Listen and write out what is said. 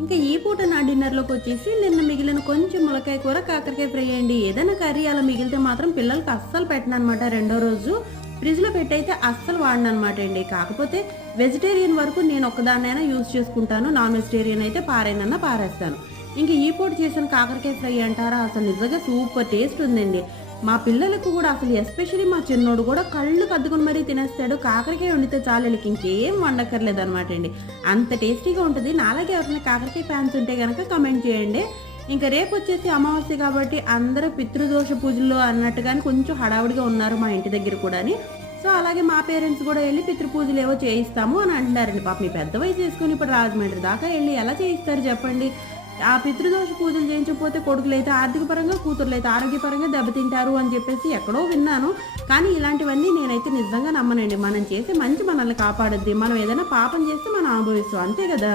ఇంకా ఈ పూట నా డిన్నర్‌లోకి వచ్చేసి నిన్న మిగిలిన కొంచెం ములక్కాయ కూర, కాకరకాయ ఫ్రై అండి. ఏదైనా కర్రీ అలా మిగిలితే మాత్రం పిల్లలకి అస్సలు పెట్టననమాట రెండో రోజు. ఫ్రిడ్జ్‌లో పెట్టయితే అస్సలు వాడననమాట అండి. కాకపోతే వెజిటేరియన్ వరకు నేను ఒక్కదాన్నైనా యూజ్ చేసుకుంటాను. నాన్ వెజిటేరియన్ అయితే పారేయనన్నా పారేస్తాను. ఇంక ఈ పూట చేసిన కాకరకాయ ఫ్రై అంటారా, అసలు నిజంగా సూపర్ టేస్ట్ ఉందండి. మా పిల్లలకు కూడా అసలు ఎస్పెషల్లీ మా చిన్నోడు కూడా కళ్ళు కద్దుకొని మరీ తినేస్తాడు. కాకరకాయ వండితే చాలు వీళ్ళకి ఇంకేం వండక్కర్లేదనమాట అండి. అంత టేస్టీగా ఉంటుంది. నాలాగే ఎవరైనా కాకరకాయ ఫ్యాన్స్ ఉంటే గనక కామెంట్ చేయండి. ఇంకా రేపొచ్చేసి అమావాస్య కాబట్టి అందరూ పితృదోష పూజలు అన్నట్టుగానే కొంచెం హడావుడిగా ఉన్నారు మా ఇంటి దగ్గర కూడాని. సో, అలాగే మా పేరెంట్స్ కూడా ఎళ్లి పితృపూజలు ఏవో చేయిస్తాము అని అంటున్నారండి. పాపం ఈ పెద్ద వయసు చేసుకొని ఇప్పుడు రాజమండ్రి దాకా ఎళ్లి ఎలా చేయిస్తారు చెప్పండి? ఆ పితృదోష పూజలు చేయించకపోతే కొడుకులైతే ఆర్థిక పరంగా, కూతుర్లైతే ఆరోగ్యపరంగా దెబ్బతింటారు అని చెప్పేసి ఎక్కడో విన్నాను. కానీ ఇలాంటివన్నీ నేనైతే నిజంగా నమ్మనండి. మనం చేసే మంచి మనల్ని కాపాడుద్ది. మనం ఏదైనా పాపం చేస్తే మనం అనుభవిస్తాం. అంతే గదా!